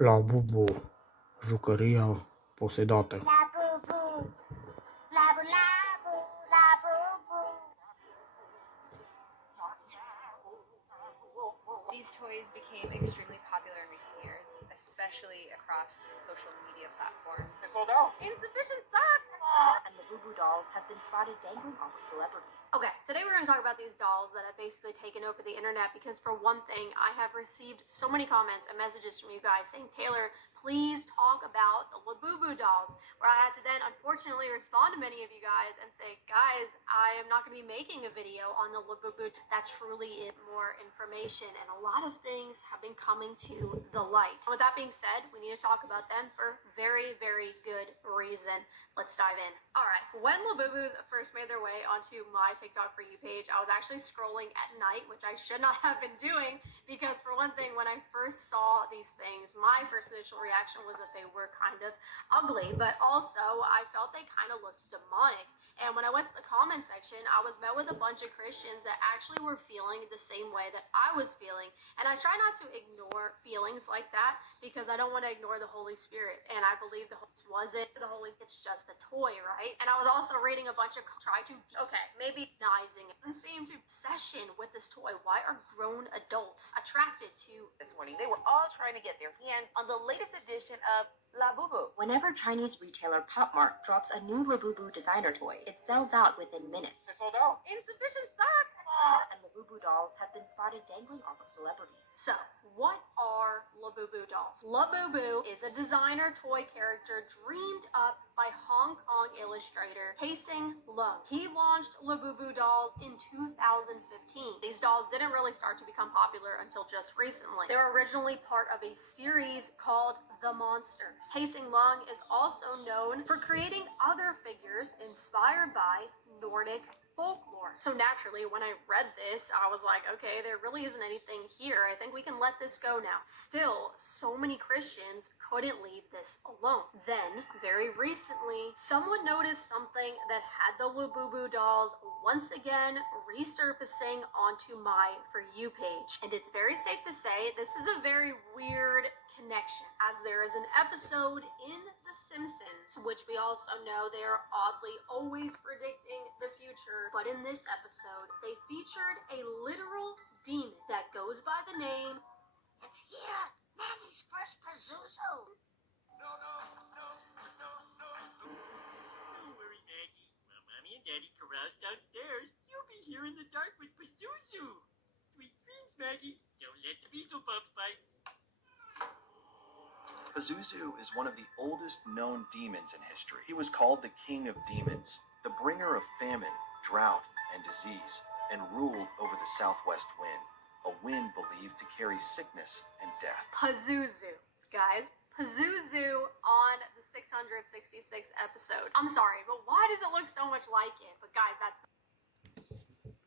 La Bubu, jucăria posedată. La Bubu, la bu la bu, la Bubu. These toys became extremely popular in recent years, especially across social media platforms. They sold out. Insufficient stock. And the Bubu dolls have been spotted dangling off of celebrities. Okay, today we're going to talk about these dolls that have basically taken over the internet because, for one thing, I have received so many comments and messages from you guys saying, Taylor, please talk about the Bubu dolls, where I had to then unfortunately respond to many of you guys and say, guys, I am not going to be making a video on the Bubu. That truly is more information, and a lot of things have been coming to the light. And with that being said, we need to talk about them for very, very good reason. Let's dive in. All right, when Bubus first made their way onto my TikTok For You page, I was actually scrolling at night, which I should not have been doing, because for one thing, when I first saw these things, my first initial reaction was that they were kind of ugly, but also I felt they kind of looked demonic. And when I went to the comment section, I was met with a bunch of Christians that actually were feeling the same way that I was feeling. And I try not to ignore feelings like that because I don't want to ignore the Holy Spirit. And I believe the Holy it's just a toy, right? And I was also reading a bunch of maybe nizing it. Doesn't seem to obsession with this toy. Why are grown adults attracted to this morning? They were all trying to get their hands on the latest edition of La Bubu. Whenever Chinese retailer Pop Mart drops a new Bubu designer toy, it sells out within minutes. They sold out. Insufficient stock. And the Bubu dolls have been spotted dangling off of celebrities. So, what are Bubu dolls? Bubu is a designer toy character dreamed up by Hong Kong illustrator Hae-Sing Leung. He launched Bubu dolls in 2015. These dolls didn't really start to become popular until just recently. They were originally part of a series called The Monsters. Hae-Sing Leung is also known for creating other figures inspired by Nordic folklore. So naturally, when I read this, I was like, okay, there really isn't anything here. I think we can let this go now. Still, so many Christians couldn't leave this alone. Then, very recently, someone noticed something that had the Bubu dolls once again resurfacing onto my For You page. And it's very safe to say this is a very weird connection, as there is an episode in The Simpsons, which we also know they are oddly always predicting the future, but in this episode, they featured a literal demon that goes by the name It's here. Nanny's first pazuzu. Don't worry, Maggie. While Mommy and Daddy carouse downstairs, you'll be here in the dark with pazuzu. Sweet dreams, Maggie. Don't let the weasel bumps bite. Pazuzu is one of the oldest known demons in history. He was called the King of Demons, the bringer of famine, drought, and disease, and ruled over the southwest wind, a wind believed to carry sickness and death. Pazuzu, guys. Pazuzu on the 666th episode. I'm sorry, but why does it look so much like it? But guys, that's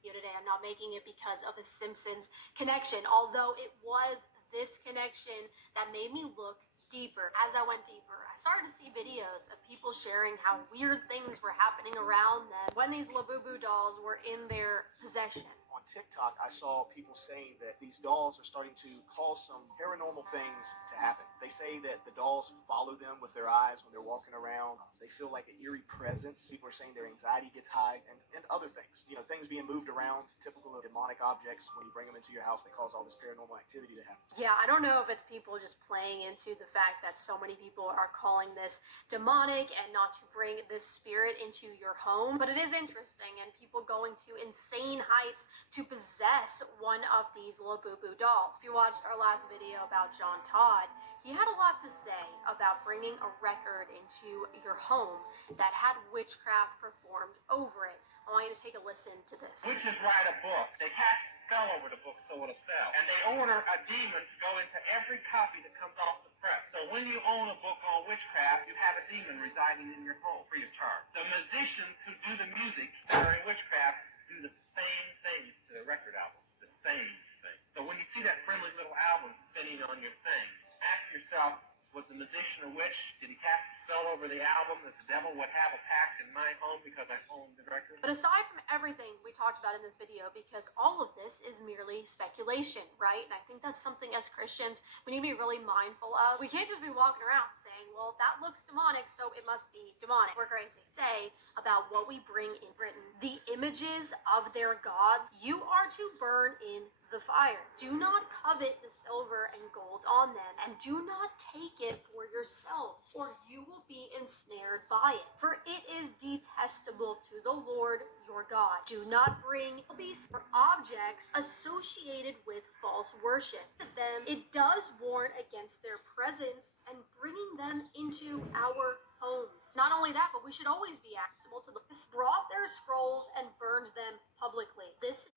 today. I'm not making it because of a Simpsons connection, although it was this connection that made me look deeper. As I went deeper, I started to see videos of people sharing how weird things were happening around them when these Bubu dolls were in their possession. On TikTok, I saw people saying that these dolls are starting to cause some paranormal things to happen. They say that the dolls follow them with their eyes when they're walking around. They feel like an eerie presence. People are saying their anxiety gets high, and other things. You know, things being moved around, typical of demonic objects. When you bring them into your house, they cause all this paranormal activity to happen. Yeah, I don't know if it's people just playing into the fact that so many people are calling this demonic and not to bring this spirit into your home, but it is interesting, and people going to insane heights to possess one of these Bubu dolls. If you watched our last video about John Todd, he had a lot to say about bringing a record into your home that had witchcraft performed over it. I want you to take a listen to this. Witches write a book. They cast a spell over the book so it'll sell. And they order a demon to go into every copy that comes off the press. So when you own a book on witchcraft, you have a demon residing in your home free of charge. The musicians who do the music during witchcraft do the same things to the record album. The same thing. So when you see that friendly little album spinning on your thing, ask yourself, Was the magician a witch? Did he cast a spell over the album that the devil would have a pact in my home because I own the record? But aside from everything we talked about in this video, because all of this is merely speculation, right? And I think that's something as Christians we need to be really mindful of. We can't just be walking around saying, well, that looks demonic, so it must be demonic. We're crazy. Say about what we bring in Britain. The images of their gods, you are to burn in the fire. Do not covet the silver and gold on them, and do not take it for yourselves, or you will be ensnared by it. For it is detestable to the Lord your God. Do not bring beasts or objects associated with false worship. Them, it does warn against their presence and bringing them into our homes. Not only that, but we should always be acceptable to the brought their scrolls and burned them publicly. This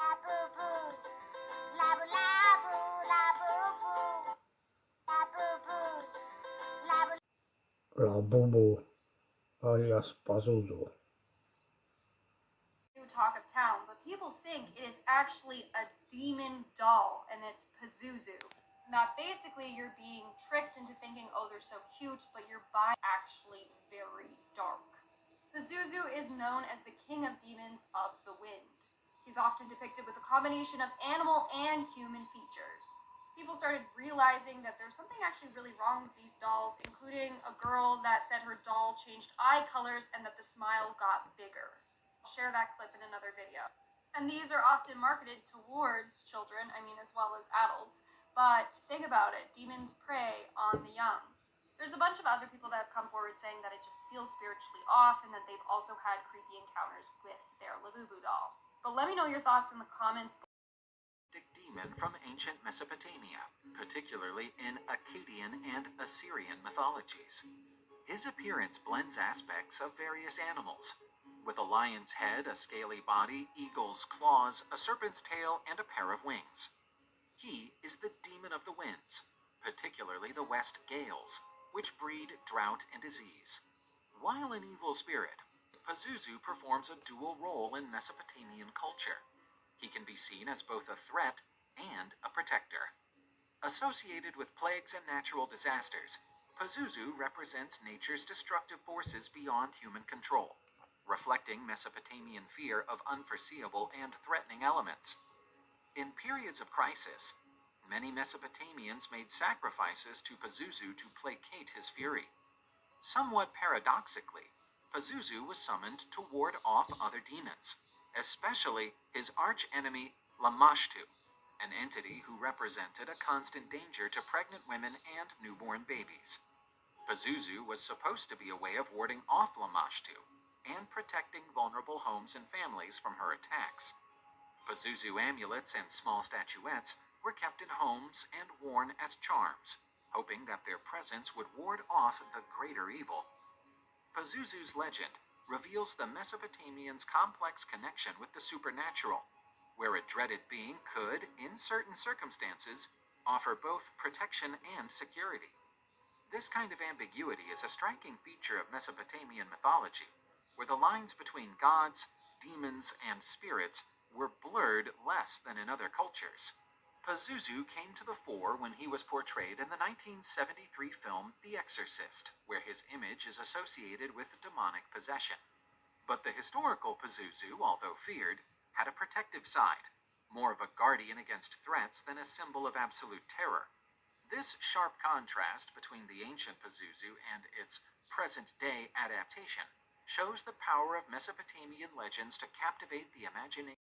La boo boo. La boo la boo. La boo boo. La boo boo. La boo. La Bubu, alias Pazuzu. talk of town, but people think it is actually a demon doll, and it's pazuzu. That basically you're being tricked into thinking, oh, they're so cute, but your body actually very dark. Pazuzu is known as the king of demons of the wind. He's often depicted with a combination of animal and human features. People started realizing that there's something actually really wrong with these dolls, including a girl that said her doll changed eye colors and that the smile got bigger. I'll share that clip in another video. And these are often marketed towards children, as well as adults. But think about it, demons prey on the young. There's a bunch of other people that have come forward saying that it just feels spiritually off and that they've also had creepy encounters with their Labubu doll. But let me know your thoughts in the comments. Demon from ancient Mesopotamia, particularly in Akkadian and Assyrian mythologies. His appearance blends aspects of various animals, with a lion's head, a scaly body, eagle's claws, a serpent's tail, and a pair of wings. He is the demon of the winds, particularly the west gales, which breed drought and disease. While an evil spirit, Pazuzu performs a dual role in Mesopotamian culture. He can be seen as both a threat and a protector. Associated with plagues and natural disasters, Pazuzu represents nature's destructive forces beyond human control, reflecting Mesopotamian fear of unforeseeable and threatening elements. In periods of crisis, many Mesopotamians made sacrifices to Pazuzu to placate his fury. Somewhat paradoxically, Pazuzu was summoned to ward off other demons, especially his arch-enemy Lamashtu, an entity who represented a constant danger to pregnant women and newborn babies. Pazuzu was supposed to be a way of warding off Lamashtu and protecting vulnerable homes and families from her attacks. Pazuzu amulets and small statuettes were kept in homes and worn as charms, hoping that their presence would ward off the greater evil. Pazuzu's legend reveals the Mesopotamians' complex connection with the supernatural, where a dreaded being could, in certain circumstances, offer both protection and security. This kind of ambiguity is a striking feature of Mesopotamian mythology, where the lines between gods, demons, and spirits were blurred less than in other cultures. Pazuzu came to the fore when he was portrayed in the 1973 film The Exorcist, where his image is associated with demonic possession. But the historical Pazuzu, although feared, had a protective side, more of a guardian against threats than a symbol of absolute terror. This sharp contrast between the ancient Pazuzu and its present-day adaptation shows the power of Mesopotamian legends to captivate the imagination.